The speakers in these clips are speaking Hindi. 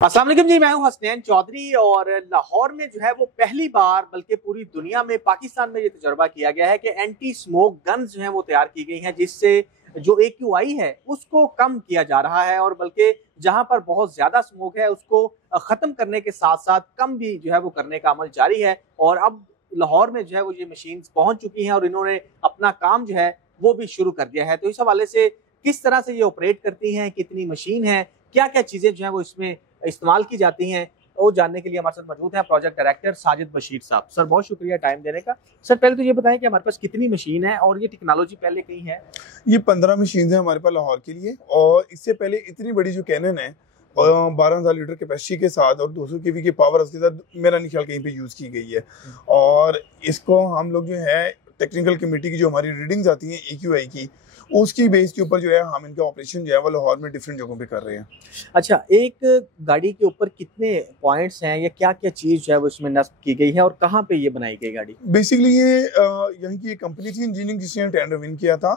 अस्सलाम वालेकुम जी, मैं हूं हसनैन चौधरी और लाहौर में जो है वो पहली बार बल्कि पूरी दुनिया में पाकिस्तान में ये तजुर्बा किया गया है कि एंटी स्मोक गन्स जो हैं वो तैयार की गई हैं, जिससे जो AQI है उसको कम किया जा रहा है और बल्कि जहां पर बहुत ज्यादा स्मोक है उसको खत्म करने के साथ साथ कम भी जो है वो करने का अमल जारी है। और अब लाहौर में जो है वो ये मशीन पहुंच चुकी हैं और इन्होंने अपना काम जो है वो भी शुरू कर दिया है। तो इस हवाले से किस तरह से ये ऑपरेट करती हैं, कितनी मशीन है, क्या क्या चीजें जो है वो इसमें इस्तेमाल की जाती हैं, वो जानने के लिए हमारे साथ मौजूद हैं प्रोजेक्ट डायरेक्टर साजिद बशीर साहब। सर बहुत शुक्रिया टाइम देने का। सर पहले तो ये बताएं कि हमारे पास कितनी मशीन है और ये टेक्नोलॉजी पहले कहीं है? ये 15 मशीन है हमारे पास लाहौर के लिए, और इससे पहले इतनी बड़ी जो कैनन है 12,000 लीटर कैपेसिटी के साथ और 200 केवी की पावर उसके साथ मेरा नहीं ख्याल कहीं पे यूज़ की गई है। और इसको हम लोग जो है टेक्निकल कमेटी की जो हमारी रीडिंग्स आती हैं AQI की, उसकी बेस के ऊपर जो है हम इनका ऑपरेशन जो है वो लाहौर में डिफरेंट जगहों पे कर रहे हैं। अच्छा, एक गाड़ी के ऊपर कितने पॉइंट्स हैं या क्या क्या चीज जो है वो इसमें नस्ब की गई है और कहाँ पे ये बनाई गई गाड़ी? बेसिकली ये यहाँ की एक कंपनी थी इंजीनियरिंग जिसने टेंडर विन किया था,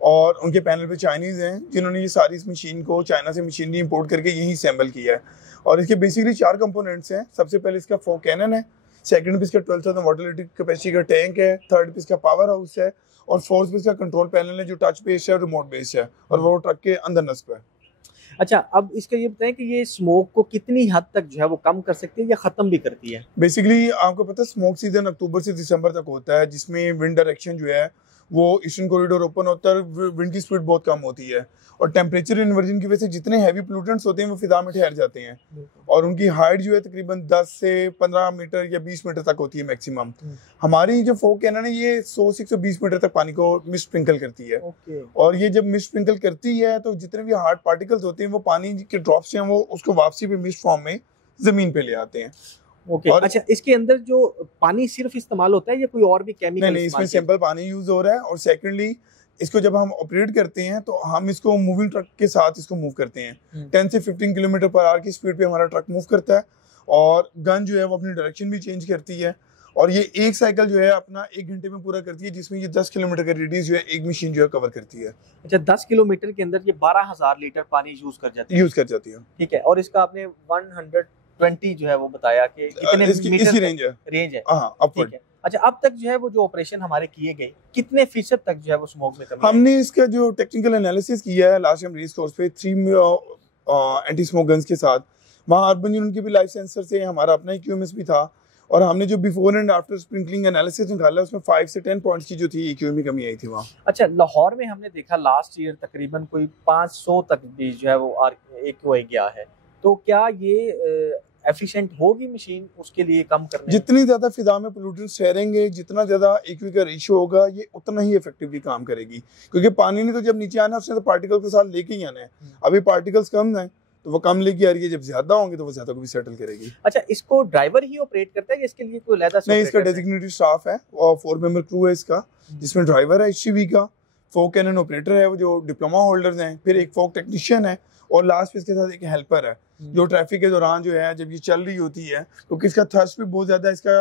और उनके पैनल पे चाइनीज हैं जिन्होंने ये सारी इस मशीन को चाइना से मशीनरी इंपोर्ट करके यहीं असेंबल किया है। और इसके बेसिकली 4 कंपोनेंट्स हैं। सबसे पहले इसका फोक कैनन है, सेकंड पे इसका 12,000 वाटर लीटर कैपेसिटी का टैंक है, थर्ड पे इसका पावर हाउस है, और फोर्थ पे इसका कंट्रोल पैनल है जो टच बेस्ड है, रिमोट बेस्ड है, और वो ट्रक के अंदर नस्ब है। अच्छा, अब इसका ये बताएं कि ये स्मोक को कितनी हद तक जो है वो कम कर सकती है या खत्म भी करती है? बेसिकली आपको पता है स्मोक सीजन अक्टूबर से दिसंबर तक होता है, जिसमें विंड डायरेक्शन जो है वो ईस्टर्न कॉरिडोर ओपन होता है, विंड की स्पीड बहुत कम होती है, और टेम्परेचर इन्वर्जन की वजह से जितने हैवी पोल्यूटेंट्स होते हैं वो फिजा में ठहर जाते हैं, और उनकी हाइट जो है तकरीबन 10 से 15 मीटर या 20 मीटर तक होती है मैक्सिमम। हमारी जो फोक कैनन है ये 100 से 120 मीटर तक पानी को मिस्ट स्प्रिंकल करती है। और ये जब मिस्ट स्प्रिंकल करती है तो जितने भी हार्ड पार्टिकल्स होते हैं वो पानी के ड्रॉप्स हैं वो उसको वापसी पे मिस्ट फॉर्म में जमीन पे ले आते हैं। और अच्छा, इसके अंदर जो पानी सिर्फ इस्तेमाल होता है या कोई और भी केमिकल? नहीं, इसमें सिंपल पानी यूज हो रहा है। और सेकेंडली इसको जब हम ऑपरेट करते हैं तो हम इसको मूविंग ट्रक के साथ इसको मूव करते हैं। 10 से 15 किलोमीटर पर आवर की स्पीड पे हमारा ट्रक मूव करता है, और गन जो है वो अपनी डायरेक्शन भी चेंज करती है, और ये एक साइकिल जो है अपना 1 घंटे में पूरा करती है, जिसमें ये 10 किलोमीटर का रेडियस जो है एक मशीन जो है कवर करती है। अच्छा, 10 किलोमीटर के अंदर ये 12,000 लीटर पानी यूज कर जाती है। ठीक है, और इसका आपने 120 जो है वो बताया कि कितने मीटर रेंज है। अपवर्ड। अच्छा, अब तक जो है वो जो ऑपरेशन हमारे किए गए कितने फीसद तक जो है वो स्मोक में कमी? हमने इसका जो टेक्निकल एनालिसिस किया है लास्ट टाइम रेस कोर्स पे 3 एंटी स्मोक गन्स के साथ, वहाँ अर्बन यूनिट के भी लाइफ सेंसर से हमारा अपना EQMS भी था, और हमने जो before and after sprinkling analysis निकाला उसमें 5 से 10 पॉइंट्स की जो थी EQM में कमी आई थी वहाँ। अच्छा, लाहौर में हमने देखा लास्ट ईयर तकरीबन कोई 500 तक भी जो है वो AQI गया है, तो क्या ये एफिशिएंट होगी मशीन उसके लिए कम करने? जितनी ज्यादा फिजा में पोल्यूटेंट्स ठहरेंगे, जितना ज्यादा AQI का रेशियो होगा, ये उतना ही इफेक्टिवली काम करेगी, क्योंकि पानी ने तो जब नीचे आना है उसने तो पार्टिकल के साथ लेके ही आना है। अभी पार्टिकल्स कम है तो वो कम लेके आ रही है, जब ज्यादा होंगे तो वो ज्यादा को भी सेटल करेगी। अच्छा, इसको ड्राइवर ही ऑपरेट करता है या इसके लिए कोई अलग? नहीं, इसका डेजिग्नेटेड स्टाफ है और 4 मेंबर क्रू है इसका, जिसमें ड्राइवर है HCV का, फोक कैनन ऑपरेटर है वो जो डिप्लोमा होल्डर्स हैं, फिर एक फोक टेक्नीशियन है, और लास्ट में इसके साथ एक हेल्पर है जो ट्रैफिक के दौरान जो है जब ये चल रही होती है, क्योंकि इसका थ्रस्ट भी बहुत ज्यादा है, इसका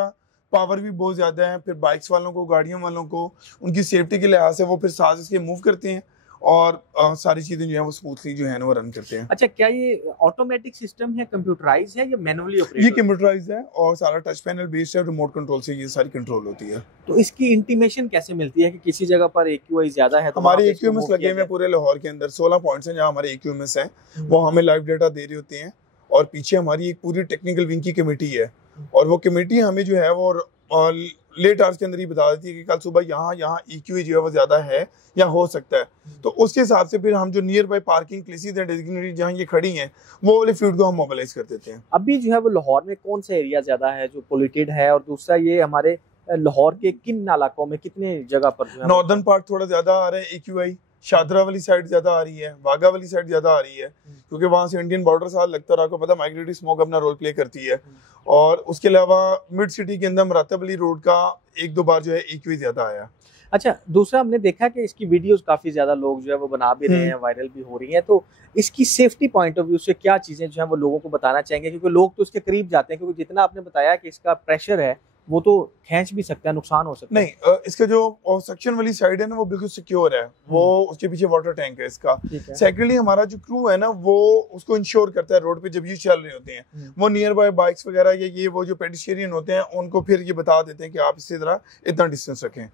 पावर भी बहुत ज्यादा है, फिर बाइक्स वालों को, गाड़ियों वालों को उनकी सेफ्टी के लिहाज से वो फिर साथ इसके मूव करते हैं, और सारी चीजें जो है वो स्मूथली जो है वो रन करते हैं। अच्छा, क्या ये ऑटोमेटिक सिस्टम है, कंप्यूटराइज है या मैनुअली ऑपरेट? ये कंप्यूटराइज है और सारा टच पैनल बेस्ड है, रिमोट कंट्रोल से ये सारी कंट्रोल होती है। तो इसकी इंटीमेशन कैसे मिलती है कि किसी जगह पर AQI ज्यादा है? तो हमारे AQMS लगे हुए पूरे लाहौर के अंदर 16 पॉइंट्स हैं जहाँ हमारे AQMS हैं, वो हमें लाइव डेटा दे रहे होते हैं, और पीछे हमारी एक पूरी टेक्निकल विंग की कमेटी है, और वो कमेटी हमें जो है वो लेट आवर्स के अंदर ही बता देती है कि कल सुबह यहाँ EQI जो है वो ज्यादा है या हो सकता है, तो उसके हिसाब से फिर हम जो नियर बाय पार्किंग प्लेसेस हैं डेजिग्नेटेड जहाँ ये खड़ी हैं वो वाले फ्यूड को हम मोबिलाइज कर देते हैं। अभी जो है वो लाहौर में कौन सा एरिया ज्यादा है जो पोल्यूटेड है, और दूसरा ये हमारे लाहौर के किन इलाकों में कितने जगह पर? नॉर्दर्न पार्ट थोड़ा ज्यादा आ रहा है AQI, शादरा वाली साइड ज्यादा आ रही है, वाघा वाली साइड ज्यादा आ रही है, क्योंकि वहां से इंडियन बॉर्डर साथ लगता है, आपको पता माइग्रेटरी स्मोक अपना रोल प्ले करती है। और उसके अलावा मिड सिटी के अंदर मरातब अली रोड का 1-2 बार जो है AQI ज्यादा आया। अच्छा, दूसरा हमने देखा कि इसकी वीडियोस काफी ज्यादा लोग जो है वो बना भी रहे हैं, वायरल भी हो रही हैं, तो इसकी सेफ्टी पॉइंट ऑफ व्यू से क्या चीजें जो है वो लोगों को बताना चाहेंगे, क्योंकि लोग तो इसके करीब जाते हैं, क्योंकि जितना आपने बताया कि इसका प्रेशर है वो तो खींच भी सकता है, नुकसान हो सकता है। नहीं, इसका जो सक्शन वाली साइड है ना वो बिल्कुल सिक्योर है, वो उसके पीछे वाटर टैंक है इसका। सेकेंडली हमारा जो क्रू है ना वो उसको इंश्योर करता है रोड पे जब ये चल रहे होते हैं, वो नियर बाय बाइक्स वगैरह ये वो जो पेडिस्ट्रियन होते हैं उनको फिर ये बता देते हैं कि आप इसी तरह इतना डिस्टेंस रखें।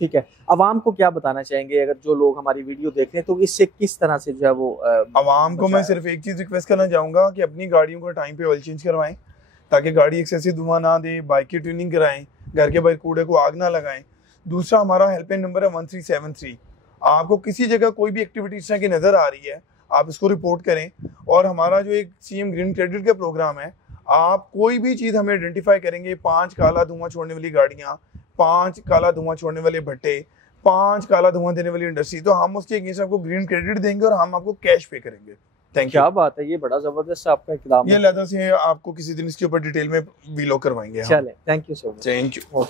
ठीक है, अवाम को क्या बताना चाहेंगे अगर जो लोग हमारी वीडियो देख रहे हैं, तो इससे किस तरह से जो है वो अवाम को मैं सिर्फ एक चीज रिक्वेस्ट करना चाहूंगा कि अपनी गाड़ियों को टाइम पे ऑयल चेंज करवाएं, ताकि गाड़ी एक्सेसिव धुआं ना दे, बाइक की ट्यूनिंग कराएं, घर के बाहर कूड़े को आग ना लगाएं। दूसरा हमारा हेल्पलाइन नंबर है 1373। आपको किसी जगह कोई भी एक्टिविटी इस तरह की नजर आ रही है आप इसको रिपोर्ट करें। और हमारा जो एक सीएम ग्रीन क्रेडिट का प्रोग्राम है, आप कोई भी चीज हमें आइडेंटिफाई करेंगे, 5 काला धुआं छोड़ने वाली गाड़ियां, 5 काला धुआं छोड़ने वाले भट्टे, 5 काला धुआं देने वाली इंडस्ट्री, तो हम उसके अगेंस्ट आपको ग्रीन क्रेडिट देंगे और हम आपको कैश पे करेंगे। Thank you. क्या बात है, ये बड़ा जबरदस्त आपका इकदाम है। ये लहदा से आपको किसी दिन इसके ऊपर डिटेल में वीलॉग करवाएंगे। चले, thank you so much. Thank you.